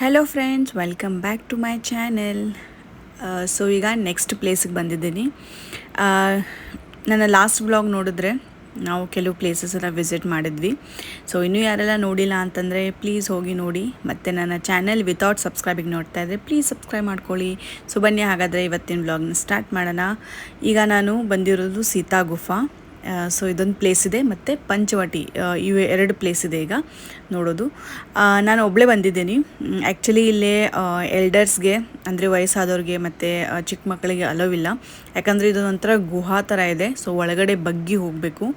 Hello friends, welcome back to my channel. So ಈಗ next ಪ್ಲೇಸಿಗೆ ಬಂದಿದ್ದೀನಿ. ನನ್ನ ಲಾಸ್ಟ್ ವ್ಲಾಗ್ ನೋಡಿದ್ರೆ ನಾವು ಕೆಲವು ಪ್ಲೇಸಸ್ ಎಲ್ಲ ವಿಸಿಟ್ ಮಾಡಿದ್ವಿ. ಸೊ ಇನ್ನೂ ಯಾರೆಲ್ಲ ನೋಡಿಲ್ಲ ಅಂತಂದರೆ ಪ್ಲೀಸ್ ಹೋಗಿ ನೋಡಿ. ಮತ್ತು ನನ್ನ ಚಾನೆಲ್ ವಿತೌಟ್ ಸಬ್ಸ್ಕ್ರೈಬಿಂಗ್ ನೋಡ್ತಾ ಇದ್ದರೆ ಪ್ಲೀಸ್ ಸಬ್ಸ್ಕ್ರೈಬ್ ಮಾಡ್ಕೊಳ್ಳಿ. ಸೊ ಬನ್ನಿ ಹಾಗಾದರೆ ಇವತ್ತಿನ ವ್ಲಾಗ್ನ ಸ್ಟಾರ್ಟ್ ಮಾಡೋಣ. ಈಗ ನಾನು ಬಂದಿರೋದು ಸೀತಾ ಗುಫಾ. ಸೊ ಇದೊಂದು ಪ್ಲೇಸ್ ಇದೆ, ಮತ್ತು ಪಂಚವಟಿ, ಇವು ಎರಡು ಪ್ಲೇಸ್ ಇದೆ ಈಗ ನೋಡೋದು. ನಾನು ಒಬ್ಬಳೇ ಬಂದಿದ್ದೀನಿ. ಆ್ಯಕ್ಚುಲಿ ಇಲ್ಲೇ ಎಲ್ಡರ್ಸ್ಗೆ ಅಂದರೆ ವಯಸ್ಸಾದವ್ರಿಗೆ ಮತ್ತು ಚಿಕ್ಕ ಮಕ್ಕಳಿಗೆ ಅಲೋವಿಲ್ಲ. ಯಾಕಂದರೆ ಇದು ಒಂಥರ ಗುಹಾ ಥರ ಇದೆ. ಸೊ ಒಳಗಡೆ ಬಗ್ಗಿ ಹೋಗಬೇಕು.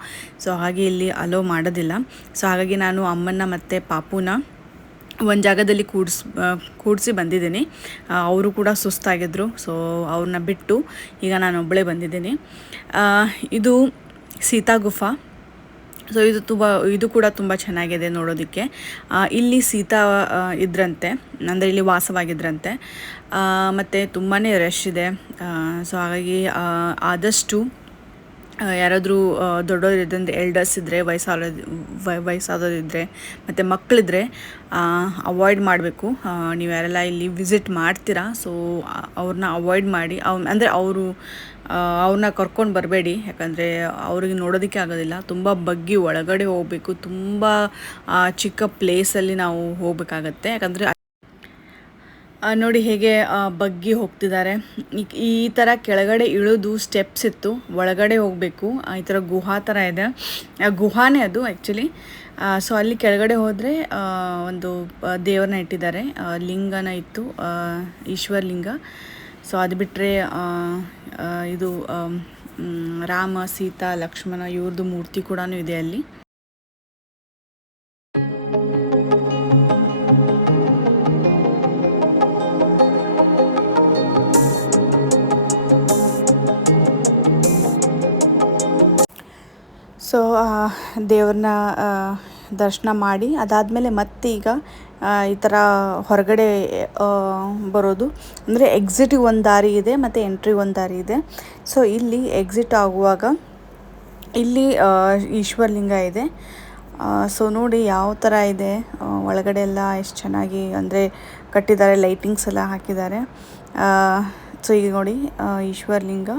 ಸೊ ಹಾಗೆ ಇಲ್ಲಿ ಅಲೋ ಮಾಡೋದಿಲ್ಲ. ಸೊ ಹಾಗಾಗಿ ನಾನು ಅಮ್ಮನ ಮತ್ತು ಪಾಪುನ ಒಂದು ಜಾಗದಲ್ಲಿ ಕೂಡಿಸಿ ಬಂದಿದ್ದೀನಿ. ಅವರು ಕೂಡ ಸುಸ್ತಾಗಿದ್ದರು. ಸೊ ಅವ್ರನ್ನ ಬಿಟ್ಟು ಈಗ ನಾನು ಒಬ್ಬಳೇ ಬಂದಿದ್ದೀನಿ. ಇದು ಸೀತಾ ಗುಫಾ. ಸೊ ಇದು ಕೂಡ ತುಂಬ ಚೆನ್ನಾಗಿದೆ ನೋಡೋದಕ್ಕೆ. ಇಲ್ಲಿ ಸೀತಾ ಇದ್ರಂತೆ, ಅಂದರೆ ಇಲ್ಲಿ ವಾಸವಾಗಿದ್ರಂತೆ. ಮತ್ತು ತುಂಬಾ ರಶ್ ಇದೆ. ಸೊ ಹಾಗಾಗಿ ಆದಷ್ಟು ಯಾರಾದರೂ ದೊಡ್ಡವರು ಇದ್ದಂದ್ರೆ ಎಲ್ಡರ್ಸ್ ಇದ್ದರೆ, ವಯಸ್ಸಾದವರಿದ್ದರೆ ಮತ್ತು ಮಕ್ಕಳಿದ್ರೆ ಅವಾಯ್ಡ್ ಮಾಡಬೇಕು. ನೀವು ಯಾರೆಲ್ಲ ಇಲ್ಲಿ ವಿಸಿಟ್ ಮಾಡ್ತೀರಾ, ಸೊ ಅವ್ರನ್ನ ಅವಾಯ್ಡ್ ಮಾಡಿ. ಅಂದರೆ ಅವ್ರನ್ನ ಕರ್ಕೊಂಡು ಬರಬೇಡಿ. ಯಾಕಂದರೆ ಅವ್ರಿಗೆ ನೋಡೋದಕ್ಕೆ ಆಗೋದಿಲ್ಲ. ತುಂಬ ಬಗ್ಗಿ ಒಳಗಡೆ ಹೋಗಬೇಕು. ತುಂಬ ಚಿಕ್ಕ ಪ್ಲೇಸಲ್ಲಿ ನಾವು ಹೋಗಬೇಕಾಗತ್ತೆ. ಯಾಕಂದರೆ ನೋಡಿ ಹೇಗೆ ಬಗ್ಗಿ ಹೋಗ್ತಿದ್ದಾರೆ. ಈ ಥರ ಕೆಳಗಡೆ ಇಳಿದು ಸ್ಟೆಪ್ಸ್ ಇತ್ತು, ಒಳಗಡೆ ಹೋಗಬೇಕು. ಈ ಥರ ಗುಹಾ ಥರ ಇದೆ, ಗುಹಾನೇ ಅದು ಆ್ಯಕ್ಚುಲಿ. ಸೊ ಅಲ್ಲಿ ಕೆಳಗಡೆ ಹೋದರೆ ಒಂದು ದೇವರನ್ನ ಇಟ್ಟಿದ್ದಾರೆ, ಲಿಂಗನ ಇತ್ತು, ಈಶ್ವರ ಲಿಂಗ. ಸೊ ಅದು ಬಿಟ್ಟರೆ ಇದು ರಾಮ, ಸೀತಾ, ಲಕ್ಷ್ಮಣ ಇವ್ರದ್ದು ಮೂರ್ತಿ ಕೂಡ ಇದೆ ಅಲ್ಲಿ. ಸೊ ದೇವ್ರನ್ನ ದರ್ಶನ ಮಾಡಿ ಅದಾದಮೇಲೆ ಮತ್ತೆ ಈಗ ಈ ಥರ ಹೊರಗಡೆ ಬರೋದು. ಅಂದರೆ ಎಕ್ಸಿಟಿಗೆ ಒಂದು ದಾರಿ ಇದೆ ಮತ್ತು ಎಂಟ್ರಿಗೆ ಒಂದು ದಾರಿ ಇದೆ. ಸೊ ಇಲ್ಲಿ ಎಕ್ಸಿಟ್ ಆಗುವಾಗ ಇಲ್ಲಿ ಈಶ್ವರಲಿಂಗ ಇದೆ. ಸೊ ನೋಡಿ ಯಾವ ಥರ ಇದೆ ಒಳಗಡೆ ಎಲ್ಲ, ಎಷ್ಟು ಚೆನ್ನಾಗಿ ಅಂದರೆ ಕಟ್ಟಿದ್ದಾರೆ, ಲೈಟಿಂಗ್ಸ್ ಎಲ್ಲ ಹಾಕಿದ್ದಾರೆ. ಸೊ ಈಗ ನೋಡಿ ಈಶ್ವರಲಿಂಗ.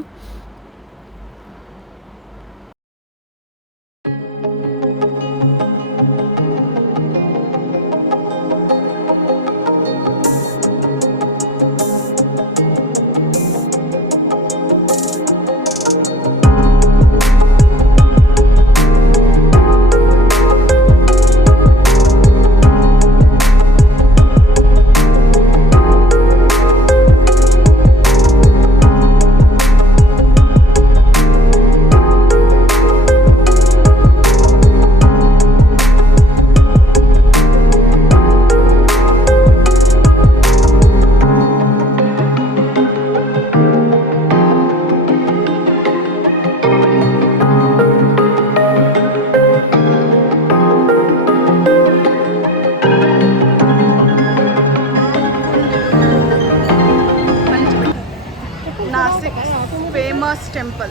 Famous temple.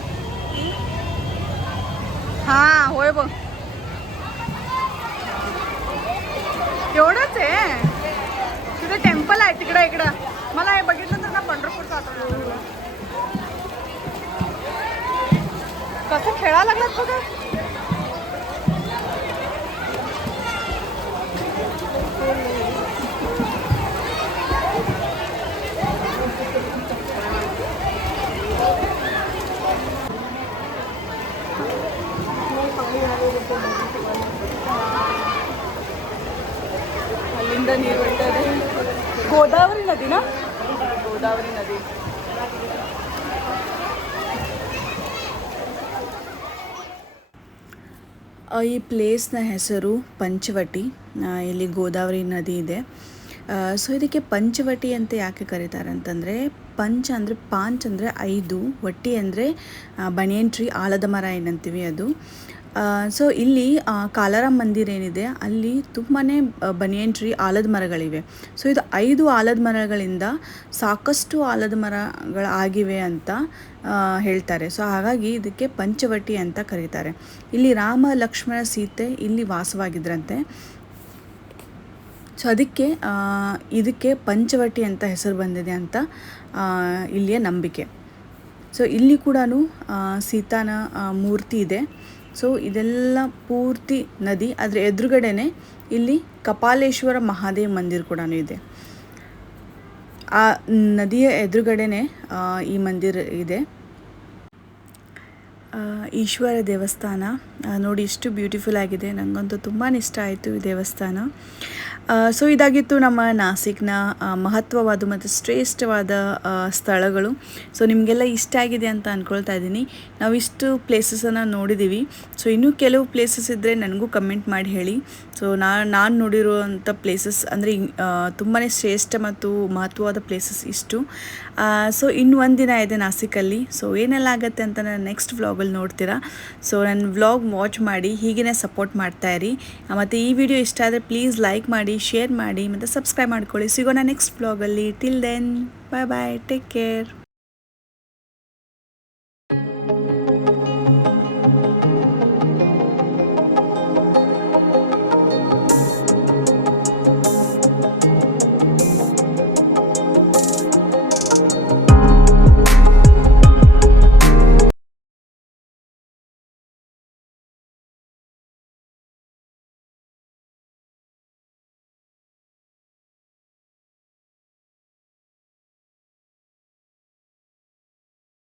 हां होय बघ, एवढंच आहे तिथे टेम्पल आहे. इकडं मला हे बघितलं तर ना पंढरपूरचं आठवलं. कसं खेळायला लागलात बघा. ಅಲ್ಲಿಂದ ನೀರು ಬಿಡ್ತಾರೆ. ಗೋದಾವರಿ ನದಿನಾ? ಗೋದಾವರಿ ನದಿ. ಈ ಪ್ಲೇಸ್ನ ಹೆಸರು ಪಂಚವಟಿ. ಇಲ್ಲಿ ಗೋದಾವರಿ ನದಿ ಇದೆ. ಸೊ ಇದಕ್ಕೆ ಪಂಚವಟಿ ಅಂತ ಯಾಕೆ ಕರೀತಾರೆ ಅಂತಂದರೆ, ಪಂಚ ಅಂದರೆ ಪಾಂಚ್ ಅಂದರೆ 5, ವಟಿ ಅಂದರೆ ಬನಿಯನ್ ಟ್ರೀ, ಆಲದ ಮರ ಏನಂತೀವಿ ಅದು. ಸೊ ಇಲ್ಲಿ ಕಾಲಾರಾಮ್ ಮಂದಿರ ಏನಿದೆ ಅಲ್ಲಿ ತುಂಬಾ ಬನಿಯನ್ ಟ್ರೀ ಆಲದ ಮರಗಳಿವೆ. ಸೊ ಇದು 5 ಆಲದ ಮರಗಳಿಂದ ಸಾಕಷ್ಟು ಆಲದ ಮರಗಳಾಗಿವೆ ಅಂತ ಹೇಳ್ತಾರೆ. ಸೊ ಹಾಗಾಗಿ ಇದಕ್ಕೆ ಪಂಚವಟಿ ಅಂತ ಕರೀತಾರೆ. ಇಲ್ಲಿ ರಾಮ ಲಕ್ಷ್ಮಣ ಸೀತೆ ಇಲ್ಲಿ ವಾಸವಾಗಿದ್ರಂತೆ. ಸೊ ಅದಕ್ಕೆ ಇದಕ್ಕೆ ಪಂಚವಟಿ ಅಂತ ಹೆಸರು ಬಂದಿದೆ ಅಂತ ಇಲ್ಲಿಯ ನಂಬಿಕೆ. ಸೊ ಇಲ್ಲಿ ಕೂಡ ಸೀತಾನ ಮೂರ್ತಿ ಇದೆ. ಸೊ ಇದೆಲ್ಲ ಪೂರ್ತಿ ನದಿ, ಅದರ ಎದುರುಗಡೆನೆ ಇಲ್ಲಿ ಕಪಾಲೇಶ್ವರ ಮಹಾದೇವ್ ಮಂದಿರ ಕೂಡ ಇದೆ. ಆ ನದಿಯ ಎದುರುಗಡೆನೆ ಈ ಮಂದಿರ ಇದೆ. ಈಶ್ವರ ದೇವಸ್ಥಾನ ನೋಡಿ ಎಷ್ಟು ಬ್ಯೂಟಿಫುಲ್ ಆಗಿದೆ. ನನಗಂತೂ ತುಂಬಾ ಇಷ್ಟ ಆಯಿತು ಈ ದೇವಸ್ಥಾನ. ಸೊ ಇದಾಗಿತ್ತು ನಮ್ಮ ನಾಸಿಕ್ನ ಮಹತ್ವವಾದ ಮತ್ತು ಶ್ರೇಷ್ಠವಾದ ಸ್ಥಳಗಳು. ಸೊ ನಿಮಗೆಲ್ಲ ಇಷ್ಟ ಆಗಿದೆ ಅಂತ ಅಂದ್ಕೊಳ್ತಾ ಇದ್ದೀನಿ. ನಾವು ಇಷ್ಟು ಪ್ಲೇಸಸನ್ನು ನೋಡಿದ್ದೀವಿ. ಸೊ ಇನ್ನೂ ಕೆಲವು ಪ್ಲೇಸಸ್ ಇದ್ದರೆ ನನಗೂ ಕಮೆಂಟ್ ಮಾಡಿ ಹೇಳಿ. ಸೊ ನಾನು ನೋಡಿರುವಂಥ ಪ್ಲೇಸಸ್ ಅಂದರೆ ತುಂಬಾ ಶ್ರೇಷ್ಠ ಮತ್ತು ಮಹತ್ವವಾದ ಪ್ಲೇಸಸ್ ಇಷ್ಟು. ಸೊ ಇನ್ನು ಒಂದು ದಿನ ಇದೆ ನಾಸಿಕಲ್ಲಿ. ಸೊ ಏನೆಲ್ಲ ಆಗುತ್ತೆ ಅಂತ ನಾನು ನೆಕ್ಸ್ಟ್ ವ್ಲಾಗಲ್ಲಿ ನೋಡ್ತೀರಾ. ಸೊ ನನ್ನ ವ್ಲಾಗ್ ವಾಚ್ ಮಾಡಿ ಹೀಗೇ ಸಪೋರ್ಟ್ ಮಾಡ್ತಾಯಿರಿ. ಮತ್ತು ಈ ವಿಡಿಯೋ ಇಷ್ಟ ಆದರೆ ಪ್ಲೀಸ್ ಲೈಕ್ ಮಾಡಿ, ಶೇರ್ ಮಾಡಿ ಮತ್ತು ಸಬ್ಸ್ಕ್ರೈಬ್ ಮಾಡ್ಕೊಳ್ಳಿ. ಸಿಗೋಣ ನೆಕ್ಸ್ಟ್ ವ್ಲಾಗಲ್ಲಿ. ಟಿಲ್ ದೆನ್ ಬಾಯ್ ಬಾಯ್, ಟೇಕ್ ಕೇರ್.